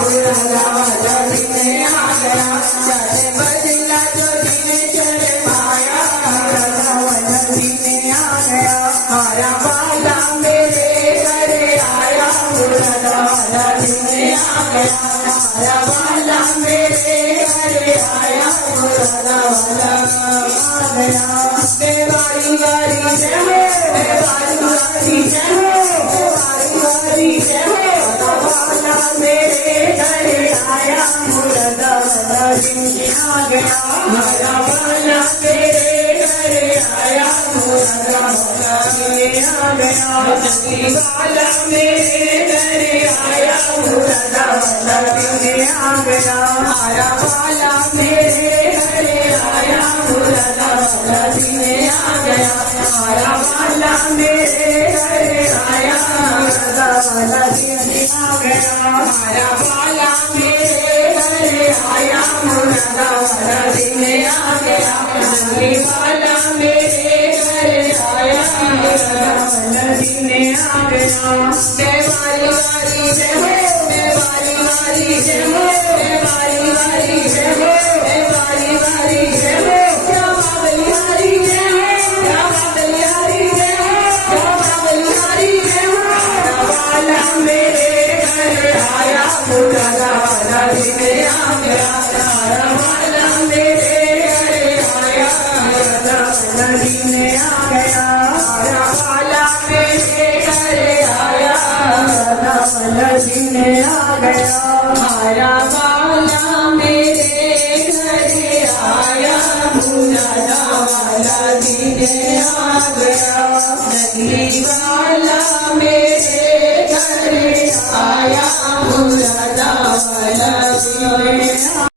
मुरादा वाला दिन आ गया चले बदला जो दिन चले पाया मुरादा वाला दिन आ गया आया वाला मेरे घरे आया मुरादा वाला दिन आ गया आया वाला मेरे घरे आया मुरादा वाला आ गया देवारी वारी जय हो देवारी वारी जय हो देवारी वारी जय हो वाला मेरे घरे आया मुरादा वाला दिन आ गया आया वाला मेरे घरे आया मुरादा वाला दिन आ गया जगी वाला मेरे घरे आया मुरादा वाला दिन आ गया आया वाला मेरे घरे आया मुरादा वाला दिन आ गया आया वाला मेरे घरे आया मुरादा वाला दिन आ गया आया वाला मेरे घरे आया मुरादा वाला दिन आ गया जगी वाला मेरे घरे आया मुरादा वाला दिन आ गया देवारी वारी जय हो देवारी वारी जय हो देवारी वारी जय हो देवारी वारी जय हो रामा बलिहारी जय हो रामा बलिहारी जय हो रामा बलिहारी जय हो वाला मेरे घरे आया मुरादा वाला दिन आ गया वाला मेरे घरे आया मुरादा वाला दिन आ गया वाला मेरे घरे आया मुरादा वाला दिन आ गया आया वाला मेरे घरे आया मुरादा वाला दिन आ गया नगरी वाला मेरे घरे आया मुरादा वाला दिन